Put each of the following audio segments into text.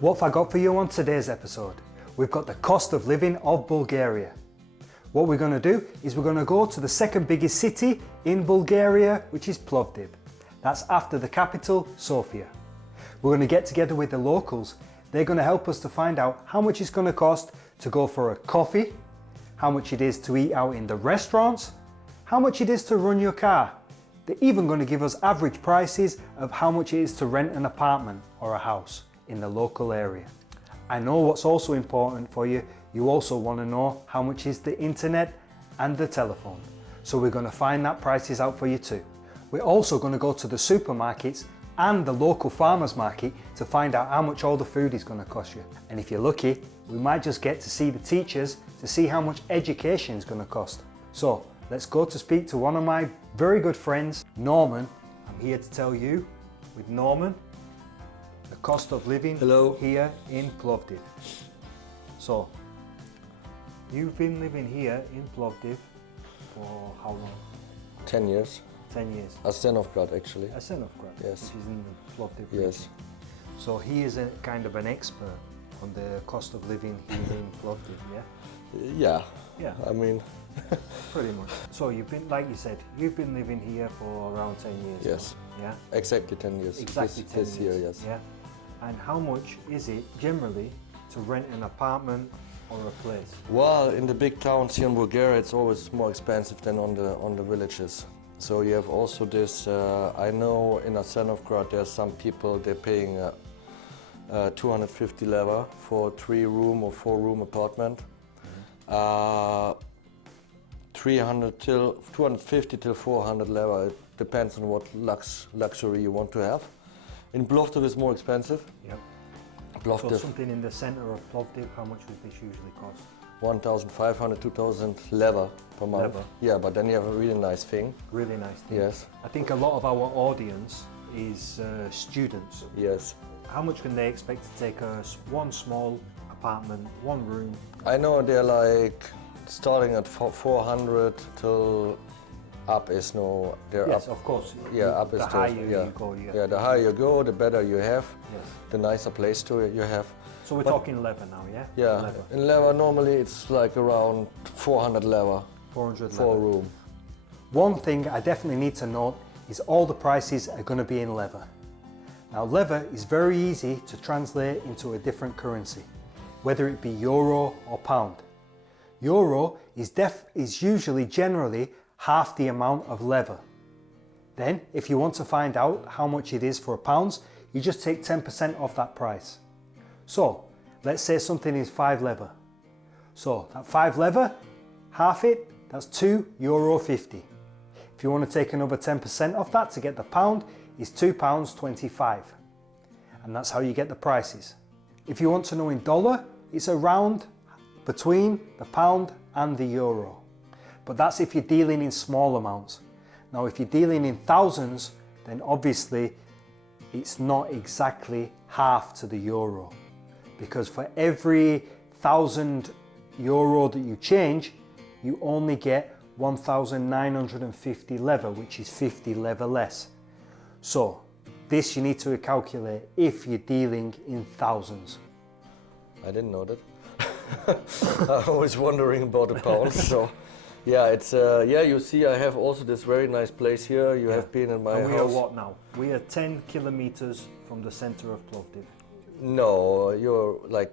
What have I got for you on today's episode? We've got the cost of living of Bulgaria. What we're going to do is we're going to go to the second biggest city in Bulgaria, which is Plovdiv. That's after the capital, Sofia. We're going to get together with the locals. They're going to help us to find out how much it's going to cost to go for a coffee, how much it is to eat out in the restaurants, how much it is to run your car. They're even going to give us average prices of how much it is to rent an apartment or a house in the local area. I know what's also important for you. You also want to know how much is the internet and the telephone. So we're going to find that prices out for you too. We're also going to go to the supermarkets and the local farmers market to find out how much all the food is going to cost you. And if you're lucky, we might just get to see the teachers to see how much education is going to cost. So let's go to speak to one of my very good friends, Norman. I'm here to tell you, with Norman, the cost of living here in Plovdiv. So, you've been living here in Plovdiv for how long? 10 years. 10 years. Asenovgrad actually. Asenovgrad, yes. Which is in the Plovdiv region. Yes. So he is a kind of an expert on the cost of living here in Plovdiv, yeah? Yeah. Yeah. I mean... Pretty much. So you've been, like you said, you've been living here for around 10 years. Yes. Now, yeah? Exactly 10 years. Exactly 10 this years. year, yes. Yeah. And how much is it generally to rent an apartment or a place? Well, in the big towns here in Bulgaria, it's always more expensive than on the villages. So you have also this, I know in Asenovgrad there's some people, they're paying 250 leva for a 3-room or 4-room apartment. 250 till 400 leva, it depends on what luxury you want to have. In Plovdiv it's more expensive. Yep. Plovdiv. So something in the center of Plovdiv, how much would this usually cost? 1,500, 2,000 leva per month. Leva. Yeah, but then you have a really nice thing. Really nice thing. Yes. I think a lot of our audience is students. Yes. How much can they expect to take one small apartment, one room? I know they're like starting at 400 till up is no. Yes, up. Of course. Yeah, up is the higher you go. Yeah, the higher you go, the better you have. Yes. The nicer place you have. So we're talking leva now, yeah? Yeah. Leva. In leva normally it's like around 400 leva. 400 for a leva. room. One thing I definitely need to note is all the prices are going to be in leva. Now leva is very easy to translate into a different currency, whether it be euro or pound. Euro is usually generally half the amount of leva. Then, if you want to find out how much it is for pounds, you just take 10% off that price. So, let's say something is 5 leva. So, that 5 leva, half it, that's €2.50. If you want to take another 10% off that to get the pound, it's £2.25. And that's how you get the prices. If you want to know in dollar, it's around between the pound and the euro. But that's if you're dealing in small amounts. Now if you're dealing in thousands, then obviously it's not exactly half to the euro. Because for every 1,000 euro that you change, you only get 1,950 leva, which is 50 leva less. So this you need to calculate if you're dealing in thousands. I didn't know that. I was wondering about the pounds, so yeah, it's yeah. You see, I have also this very nice place here. You have been in my and we house. are what now? We are 10 kilometers from the center of Plovdiv. No, you're like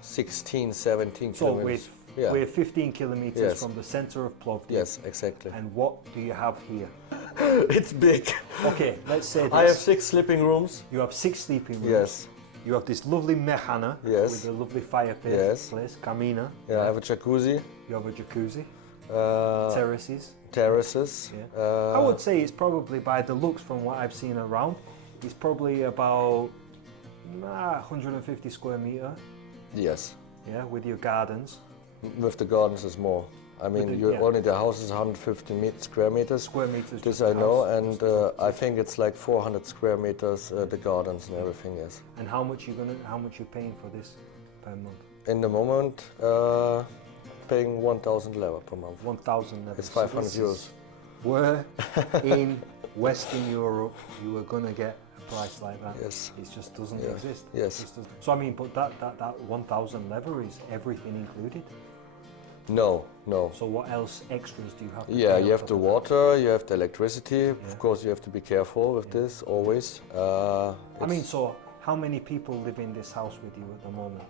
16, 17 so kilometers. We're 15 kilometers Yes. from the center of Plovdiv. Yes, exactly. And what do you have here? It's big. Okay, let's say this. I have 6 sleeping rooms. You have 6 sleeping rooms. Yes. You have this lovely mechana with a lovely fireplace, kamina. Yeah, I have a jacuzzi. You have a jacuzzi. Terraces. Terraces. Yeah. I would say it's probably, by the looks from what I've seen around, it's probably about 150 square meter. Yes. Yeah, with your gardens. With the gardens is more. I mean, only the house is 150 square meters. Square meters. This I know, and I think it's like 400 square meters. The gardens and everything, yes. And how much you paying for this per month? In the moment, paying 1,000 leva per month. 1,000 leva. It's 500 euros. Where in Western Europe you are gonna get a price like that. Yes. It just doesn't Yeah. exist. Yes. It just doesn't. So I mean, but that 1,000 lever is everything included? No, no. So what else extras do you have to Yeah, pay you on have top the of that? water, you have the electricity. Of course, you have to be careful with this always. I mean, so how many people live in this house with you at the moment?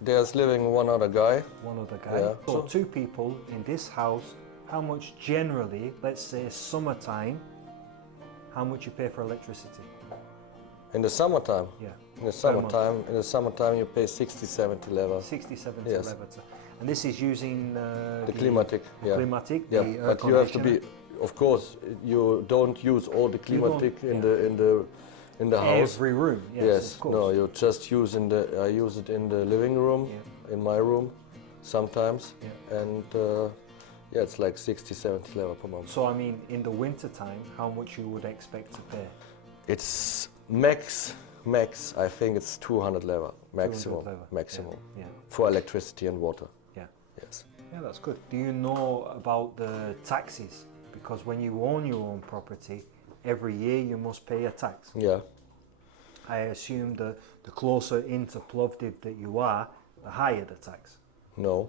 There's living one other guy. One other guy. Yeah. So two people in this house, how much generally, let's say summertime, how much you pay for electricity? In the summertime. Yeah. In the Per month. summertime, you pay 60, 70 level. 60, 70 Yes. lever. And this is using The climatic. Yeah. climatic, Yeah, the air but you have to conditioner. be. Of course, you don't use all the climatic don't, in the house. Every room, yes, Yes. of course. No, you just use I use it in the living room, in my room, sometimes, and yeah, it's like 60, 70 level per month. So I mean, in the winter time, how much you would expect to pay? It's max. I think it's 200 level maximum. 200 lever. Maximum Yeah. for electricity and water. Yeah. Yes. Yeah, that's good. Do you know about the taxes? Because when you own your own property, every year you must pay a tax. Yeah. I assume that the closer into Plovdiv that you are, the higher the tax. No.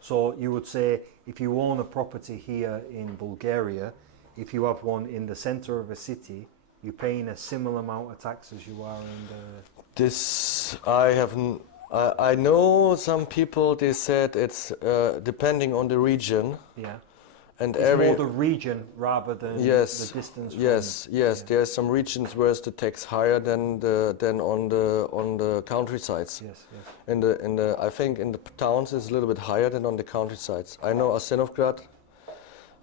So you would say if you own a property here in Bulgaria, if you have one in the center of a city, you're paying a similar amount of tax as you are in the... This I haven't. I know some people. They said it's depending on the region. Yeah. And It's every more the region rather than yes, the distance from... yes. There are some regions where the tax higher than on the countrysides. Yes, yes. In the I think in the towns it's a little bit higher than on the countrysides. I know Arsenovgrad.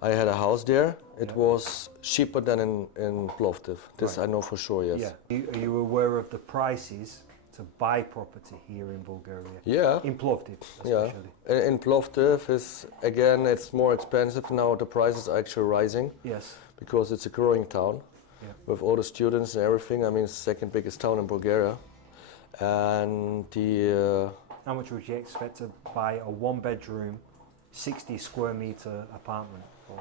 I had a house there. It was cheaper than in Plovdiv. This Right. I know for sure. Yes. Yeah. Are you aware of the prices to buy property here in Bulgaria? Yeah. In Plovdiv, Yeah. especially. In Plovdiv is again it's more expensive now. The prices are actually rising. Yes. Because it's a growing town. Yeah. With all the students and everything. I mean, it's the second biggest town in Bulgaria. And the How much would you expect to buy a one-bedroom, 60 square meter apartment for?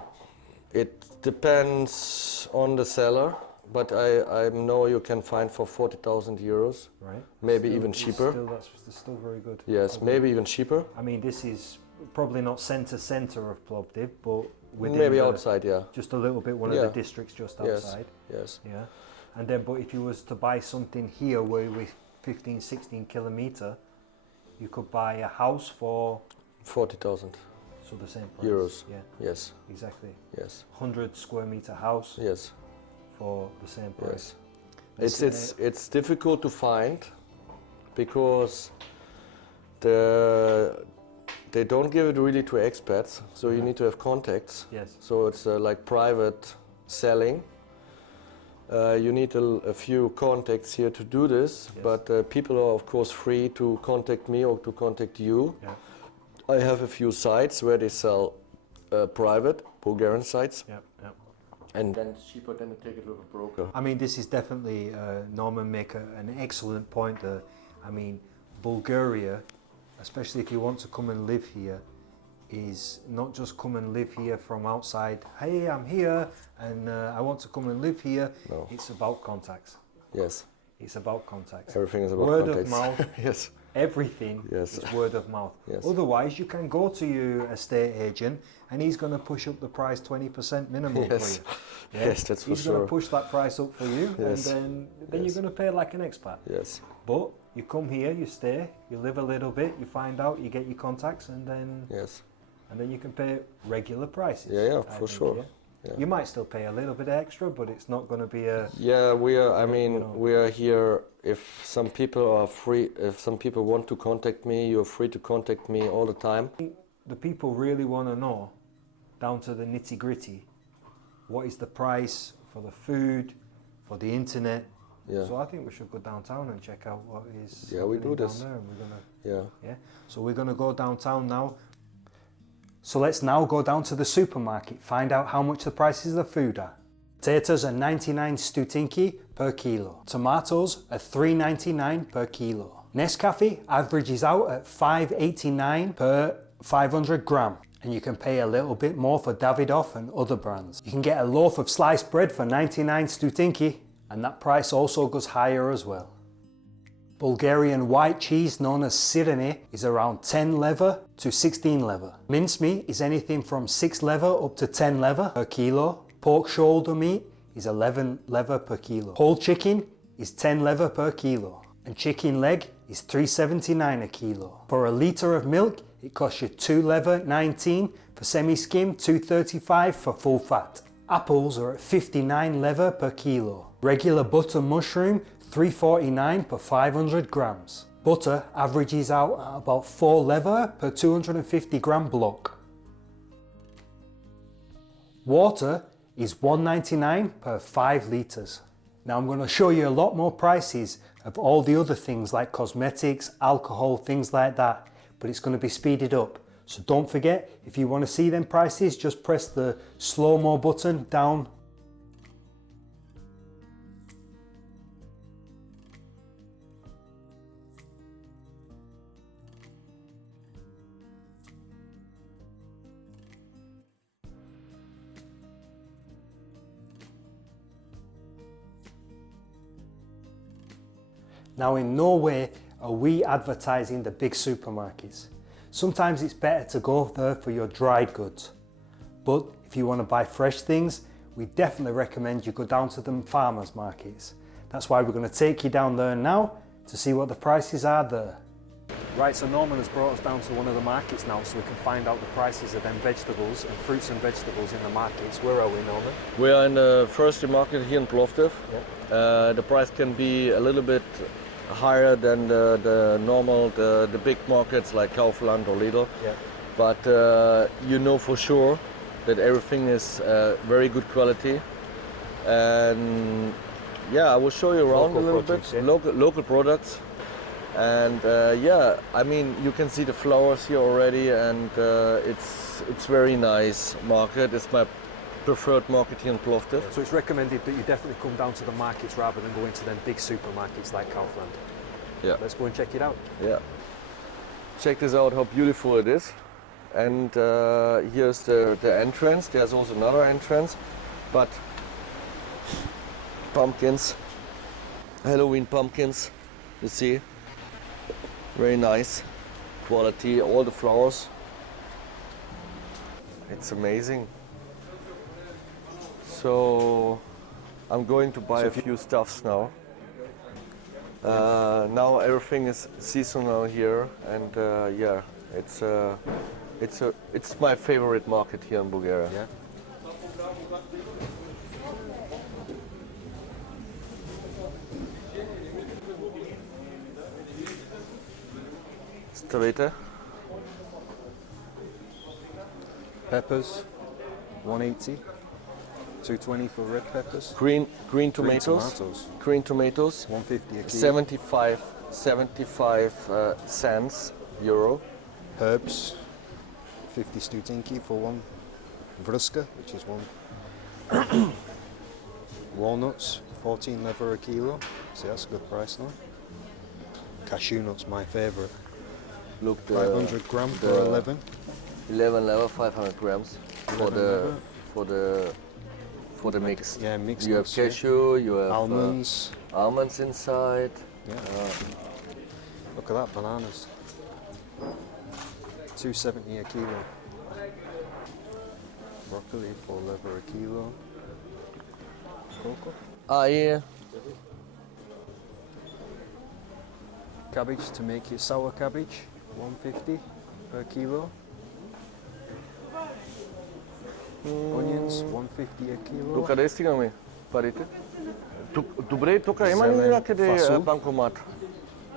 it depends on the seller, but I know you can find for 40,000 euros, Right. maybe Still- even it's cheaper. That's still very good. Yes, Okay. maybe even cheaper. I mean, this is probably not center of Plovdiv, but within Maybe the- outside, yeah. just a little bit, one Yeah. of the districts just Yes. outside. Yes. Yeah. And then, but if you was to buy something here where we're 15, 16 kilometer, you could buy a house for 40,000 so the same price. euros. Yeah, Yes. exactly. Yes. 100 square meter house Yes. for the same price. Yes. It's, It's difficult to find because they don't give it really to expats, so you need to have contacts. Yes. So it's like private selling. You need a few contacts here to do this, Yes. but people are of course free to contact me or to contact you. Yeah. I have a few sites where they sell private Bulgarian sites, Yeah. Yeah. and then it's cheaper than to take it with a broker. I mean, this is definitely Norman make an excellent point there. I mean, Bulgaria, especially if you want to come and live here, is not just come and live here from outside. Hey, I'm here and I want to come and live here. No. It's about contacts. Yes, It's about contacts. everything is about Word contacts. of mouth. Yes. Everything Yes. is word of mouth. Yes. Otherwise, you can go to your estate agent and he's going to push up the price 20% minimum Yes. for you. Yeah? Yes, that's for He's going sure. to push that price up for you, Yes. and then Yes. you're going to pay like an expat. Yes. But you come here, you stay, you live a little bit, you find out, you get your contacts, and then Yes. you can pay regular prices. Yeah, I for think, sure. yeah? Yeah. You might still pay a little bit extra, but it's not going to be a... Yeah, we are. I mean, you know. we are here. If some people are free, if some people want to contact me, you're free to contact me all the time. The people really want to know, down to the nitty gritty, what is the price for the food, for the internet. Yeah. So I think we should go downtown and check out what is Yeah, we happening do this. down there. And we're gonna, Yeah. yeah. So we're going to go downtown now. So let's now go down to the supermarket, find out how much the prices of the food are. Potatoes are 99 stutinki per kilo. Tomatoes are 3.99 per kilo. Nescafe averages out at 5.89 per 500 gram. And you can pay a little bit more for Davidoff and other brands. You can get a loaf of sliced bread for 99 stutinki. and that price also goes higher as well. Bulgarian white cheese known as sirene is around 10 leva to 16 leva. Mincemeat is anything from 6 leva up to 10 leva per kilo. Pork shoulder meat is 11 leva per kilo. Whole chicken is 10 leva per kilo. And chicken leg is 3.79 a kilo. For a litre of milk, it costs you 2 leva 19 for semi-skim, 2.35 for full fat. Apples are at 59 leva per kilo. Regular butter mushroom, 3.49 per 500 grams. Butter averages out at about 4 leva per 250 gram block. Water is 1.99 per 5 litres. Now I'm going to show you a lot more prices of all the other things like cosmetics, alcohol, things like that, but it's going to be speeded up. So don't forget, if you want to see them prices, just press the slow-mo button down. Now in no way are we advertising the big supermarkets. Sometimes it's better to go there for your dried goods. But if you want to buy fresh things, we definitely recommend you go down to the farmers markets. That's why we're going to take you down there now to see what the prices are there. Right, so Norman has brought us down to one of the markets now so we can find out the prices of them vegetables and fruits and vegetables in the markets. Where are we, Norman? We are in the first market here in Plovdiv. Yep. The price can be a little bit higher than the normal, the big markets like Kaufland or Lidl. Yep. But you know for sure that everything is very good quality. And yeah, I will show you around Local a little produce, bit. yeah. Local products. And yeah, I mean, you can see the flowers here already, and it's very nice market. It's my preferred market here in Plovdiv. So it's recommended that you definitely come down to the markets rather than go into them big supermarkets like Kaufland. Yeah. Let's go and check it out. Yeah. Check this out, how beautiful it is. And here's the entrance. There's also another entrance, but pumpkins, Halloween pumpkins, you see. Very nice quality, all the flowers. It's amazing. So I'm going to buy a few stuffs now. Now everything is seasonal here, and yeah, it's my favorite market here in Bulgaria. Yeah. Stavete. Peppers, 180. 220 for red peppers. Green tomatoes. Green tomatoes. 150 a kilo. 75 cents euro. Herbs, 50 stutinki for one. Vruska, which is one. Walnuts, 14 leva a kilo. See, that's a good price now. Cashew nuts, my favourite. Look, 500 gram for 11. 11 level, 500 grams for 11 the mix. Yeah, mixed You have nuts, yeah. cashew, you have Almonds. almonds inside. Yeah. Look at that, bananas. 270 a kilo. Broccoli, 4 leva a kilo. Cocoa. Ah, yeah. Cabbage to make your sour cabbage, 150 per kilo. Onions, 150 a kilo. Тук къде стигаме парите? Добре, тук има ли Зелен някъде фасул. банкомат?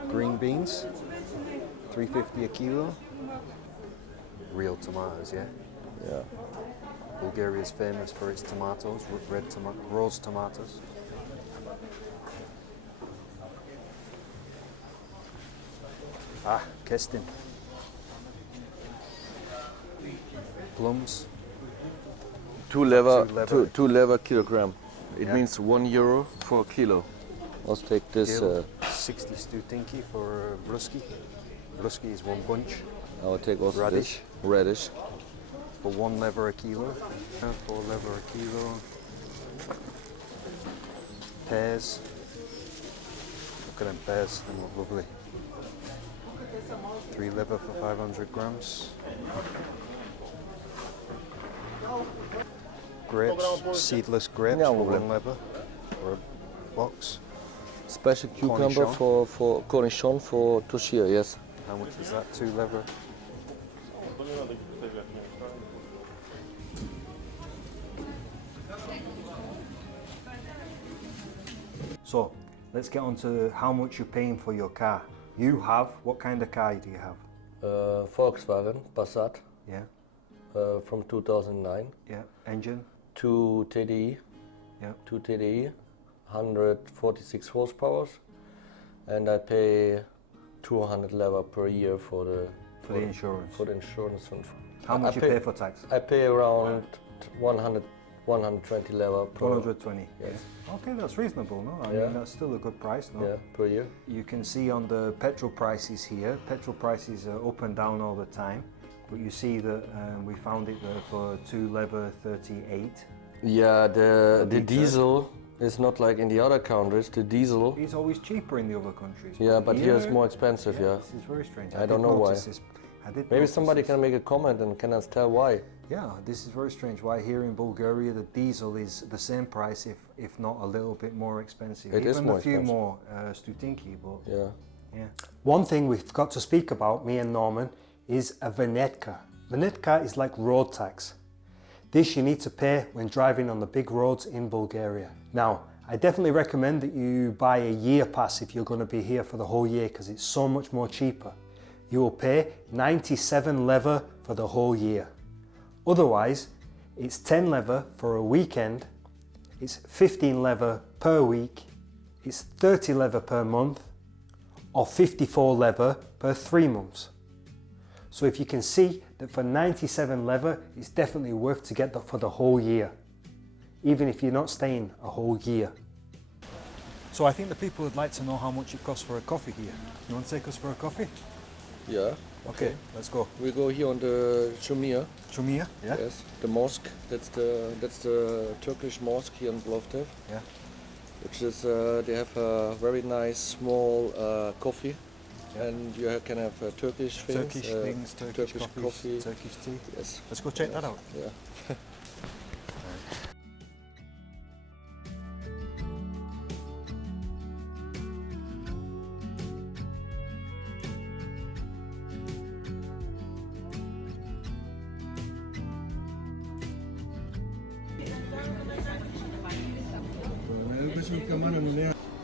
Green beans, 350 a kilo. Real tomatoes, yeah. Yeah. Bulgaria is famous for its tomatoes, rose tomatoes. Ah, Kestin. Plums. 2 lever, Two lever. two lever kilogram. It Yeah. means €1 for a kilo. Let's take this. Kale, 60 stutinki for bruski. Bruski is one bunch I will take also Radish. this radish. for 1 leva a kilo. 4 leva a kilo. pears. Look at them pears, they look lovely. 3 liver for 500 grams. Grapes, seedless grapes for 1 liver for a box. Special cucumber Cornichon. for cornichon for toshia, yes. How much is that? 2 liver. So let's get on to how much you're paying for your car. You have, what kind of car do you have? Volkswagen Passat Yeah, from 2009. yeah. Engine? 2 TDI. Yeah. 2 TDI, 146 horsepower, and I pay 200 lever per year for the insurance. For the insurance. And How much you pay for tax? I pay around 120 lever per 120. Yes. Okay, that's reasonable, no? I Yeah. mean, that's still a good price, no? Yeah, per year. You can see on the petrol prices here, petrol prices are up and down all the time, but you see that we found it there for 2 lever 38. Yeah, the liter. diesel is not like in the other countries. The diesel. It's always cheaper in the other countries. Yeah, but here it's more expensive. Yeah. This is very strange. I don't know why. Maybe somebody can make a comment and can us tell why. Yeah, this is very strange. Why here in Bulgaria the diesel is the same price, if not a little bit more expensive. It is Even more a few expensive. more stutinki, but Yeah. yeah. One thing we've got to speak about, me and Norman, is a vinetka. Vinetka is like road tax. This you need to pay when driving on the big roads in Bulgaria. Now, I definitely recommend that you buy a year pass if you're going to be here for the whole year because it's so much more cheaper. You will pay 97 lever for the whole year. Otherwise, it's 10 lever for a weekend, it's 15 lever per week, it's 30 lever per month, or 54 lever per 3 months. So if you can see that for 97 lever, it's definitely worth to get that for the whole year, even if you're not staying a whole year. So I think the people would like to know how much it costs for a coffee here. You want to take us for a coffee? Yeah. Okay, let's go. We go here on the Shumir. Chumia? Yeah? Yes. The mosque. That's the Turkish mosque here in Plovdiv. Yeah. Which is they have a very nice small coffee, and you can have Turkish things. Turkish things, Turkish coffees, coffee. Turkish tea. Yes. Let's go check that out. Yeah.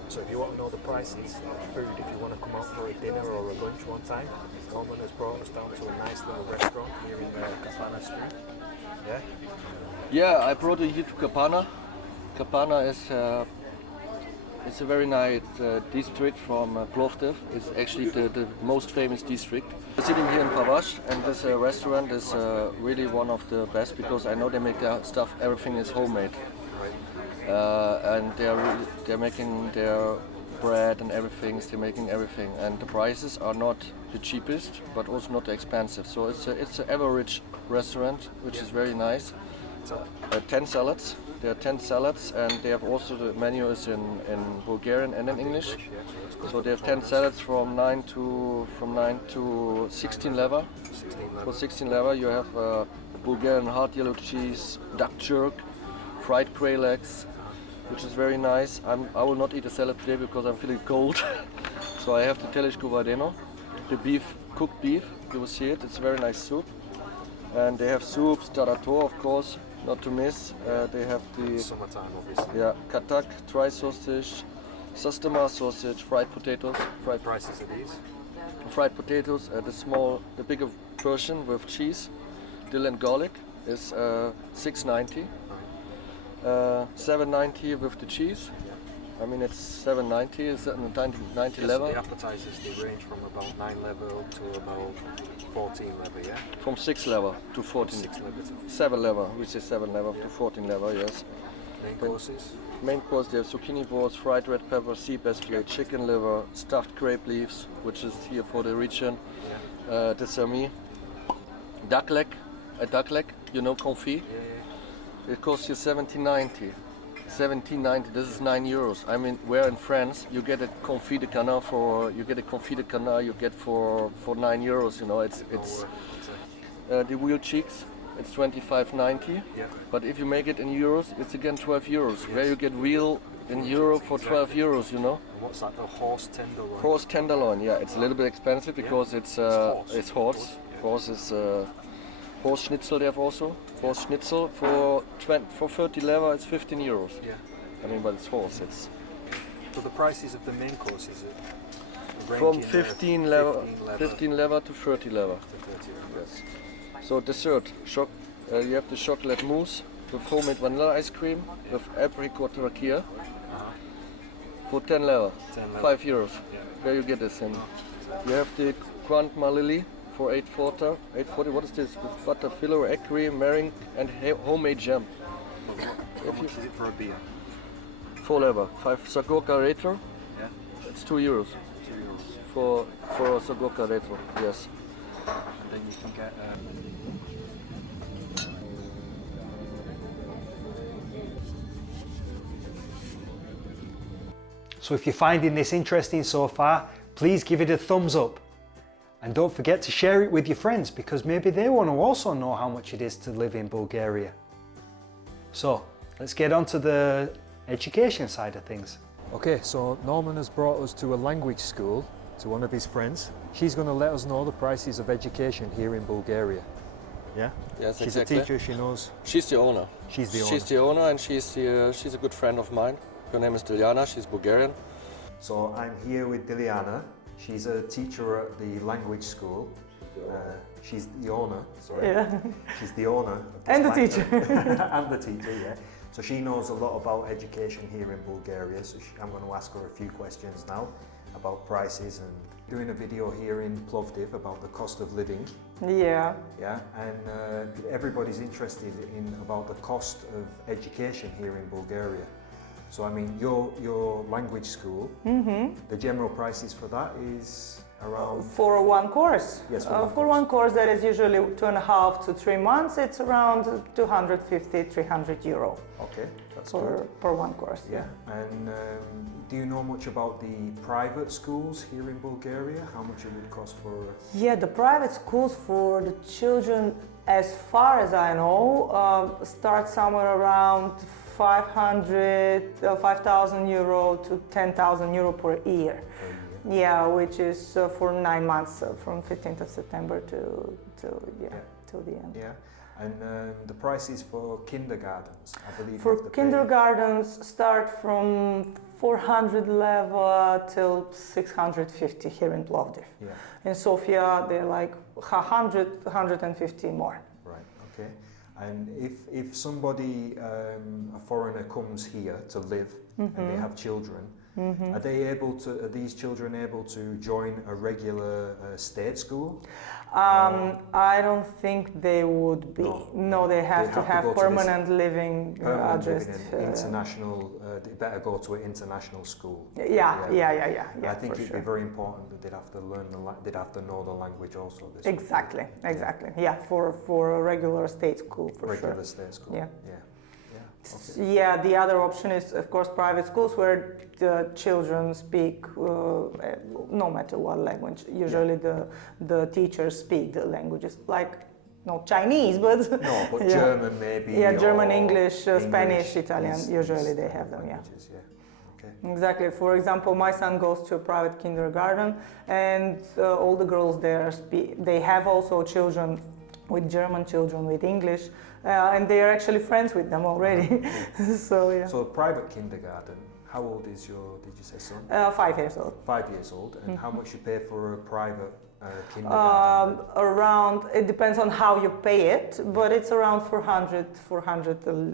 So if you want to know the prices of food, if you want to come out for a dinner or a lunch one time, Norman has brought us down to a nice little restaurant here in Kapana Street. Yeah? Yeah, I brought it here to Kapana. Kapana is it's a very nice district from Plovdiv. It's actually the most famous district. We're sitting here in Pavash, and this restaurant is really one of the best because I know they make their stuff. Everything is homemade, and they're making their bread and everything. They're making everything, and the prices are not the cheapest, but also not the expensive. So it's an average restaurant, which is very nice. 10 salads. There are 10 salads, and they have also the menu is in Bulgarian and in English. So they have 10 salads from 9 to 16 lever. For 16 lever, you have Bulgarian hard yellow cheese, duck jerk, fried quail eggs, which is very nice. I will not eat a salad today because I'm feeling cold. So I have the teleshko vadeno, the beef, cooked beef. You will see it. It's a very nice soup. And they have soups, tarator, of course, not to miss. They have the Summertime, obviously. yeah, katak, dry sausage, sastama sausage, fried potatoes, Prices of these? fried potatoes. The bigger version with cheese, dill and garlic is 6.90. 7.90 with the cheese. I mean, it's 7.90. It's 90 level. The appetizers, they range from about 9 level up to about 14 level, yeah? From 6 level to 14. 6 level to 7 level, we say 7 level to 14 level, yes. main courses. Main course, they have zucchini balls, fried red pepper, sea bass fillet, chicken liver, stuffed grape leaves, which is here for the region. The sami, duck leg, you know, confit. Yeah. It costs you 17.90. 17.90. This is €9. I mean, where in France you get a confit de canard for you get for €9. You know, it's the wheel cheeks. It's 25.90. Yeah. But if you make it in euros, it's again €12. Where you get veal in euro for €12. You know. And what's that? The horse tenderloin. Horse tenderloin. Yeah, it's a little bit expensive because it's horse. Horse is horse schnitzel. They have also horse schnitzel for 30 lever. It's €15. Yeah. I mean, but it's horse. It's So the prices of the main courses are from 15 lever to 30 lever. to 30 Yes. So dessert, you have the chocolate mousse with homemade vanilla ice cream with apricot rakia for 10 lever, 10 lever. €5. Yeah. Where you get this in? You have the Grand Malili for 840. What is this? With butter filler, egg cream, meringue, and homemade jam. How much is it for a beer? 4 lever. 5 Sagorka Retro. Yeah. It's €2 €2. for a Sagorka Retro. Yes. And then you can get. So if you're finding this interesting so far, please give it a thumbs up. And don't forget to share it with your friends because maybe they want to also know how much it is to live in Bulgaria. So let's get on to the education side of things. Okay, so Norman has brought us to a language school, to one of his friends. She's going to let us know the prices of education here in Bulgaria. Yeah? Yes, She's exactly. a teacher, she knows. She's the owner. She's the owner. She's the owner, and she's a good friend of mine. Her name is Diljana. She's Bulgarian. So I'm here with Diljana. She's a teacher at the language school. She's the owner, sorry. Yeah. She's the owner. Of And the this teacher. And the teacher, yeah. So she knows a lot about education here in Bulgaria. So I'm going to ask her a few questions now about prices and doing a video here in Plovdiv about the cost of living. Yeah. Yeah, and everybody's interested in about the cost of education here in Bulgaria. So I mean, your language school, the general prices for that is around. For one course. Yes, for one course that is usually 2.5 to 3 months, it's around 250, 300 euro. Okay, that's good. Per one course. Yeah, and do you know much about the private schools here in Bulgaria? How much it would cost for? Yeah, the private schools for the children, as far as I know, start somewhere around 5,000 euro to 10,000 euro per year. Yeah, which is for 9 months, from 15th of September to the end. Yeah, and the prices for kindergartens, I believe. For kindergartens, start from 400 leva till 650 here in Plovdiv. Yeah. In Sofia, they're like 100, 150 more. Right. Okay. And if somebody, a foreigner, comes here to live and they have children, are these children able to join a regular state school? I don't think they would be. No, they have to have permanent living address. International, they better go to an international school. Yeah. I think it'd sure. be very important that they'd have to learn they'd have to know the language also. Exactly. Yeah, for a regular state school, for regular sure. state school. Yeah. Okay. Yeah, the other option is, of course, private schools where the children speak no matter what language. Usually the teachers speak the languages, like not Chinese, but but German maybe. Yeah, German, English, English, Spanish, Italian. Usually they have them. Languages, yeah. Okay. Exactly. For example, my son goes to a private kindergarten, and all the girls there they have also children with German, children with English, and they are actually friends with them already. So yeah. So private kindergarten, how old is did you say son? 5 years old. 5 years old, and how much you pay for a private kindergarten? Around, it depends on how you pay it, but it's around 400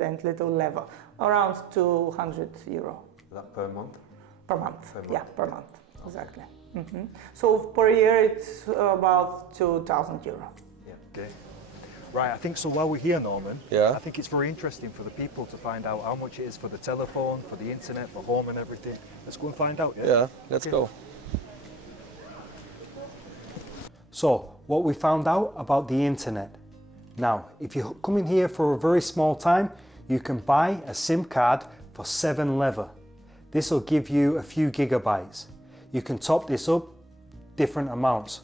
and little level, around 200 euro. That per month? Per month, yeah, per month, exactly. So per year it's about 2,000 euro. Yeah, okay. Right, I think so while we're here, Norman, Yeah. I think it's very interesting for the people to find out how much it is for the telephone, for the internet, for home and everything. Let's go and find out, yeah? Yeah, let's go. So, what we found out about the internet. Now, if you come in here for a very small time, you can buy a SIM card for 7 lever. This will give you a few gigabytes. You can top this up different amounts,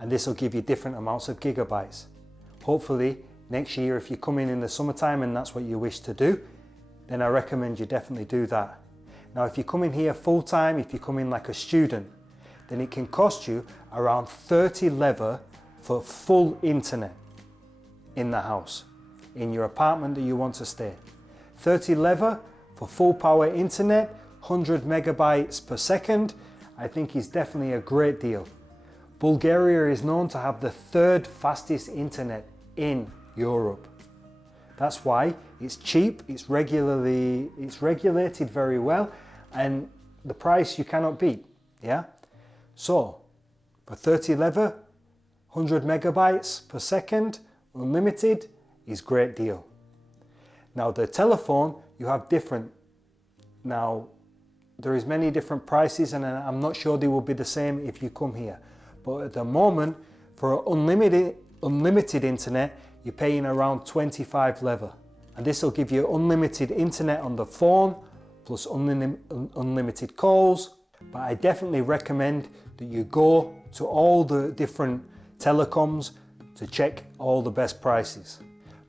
and this will give you different amounts of gigabytes. Hopefully next year, if you come in the summertime and that's what you wish to do, then I recommend you definitely do that. Now if you come in here full time, if you come in like a student, then it can cost you around 30 lever for full internet in the house, in your apartment that you want to stay. 30 lever for full power internet, 100 megabytes per second, I think is definitely a great deal. Bulgaria is known to have the 3rd fastest internet in Europe. That's why it's cheap, it's regulated very well, and the price you cannot beat, yeah? So, for 30 lever, 100 megabytes per second, unlimited, is great deal. Now the telephone, you have different. Now, there is many different prices, and I'm not sure they will be the same if you come here. But at the moment, for unlimited internet, you're paying around 25 lever. And this will give you unlimited internet on the phone, plus unlimited calls. But I definitely recommend that you go to all the different telecoms to check all the best prices.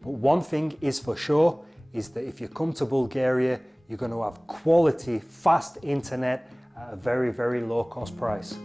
But one thing is for sure, is that if you come to Bulgaria, you're going to have quality, fast internet at a very, very low cost price.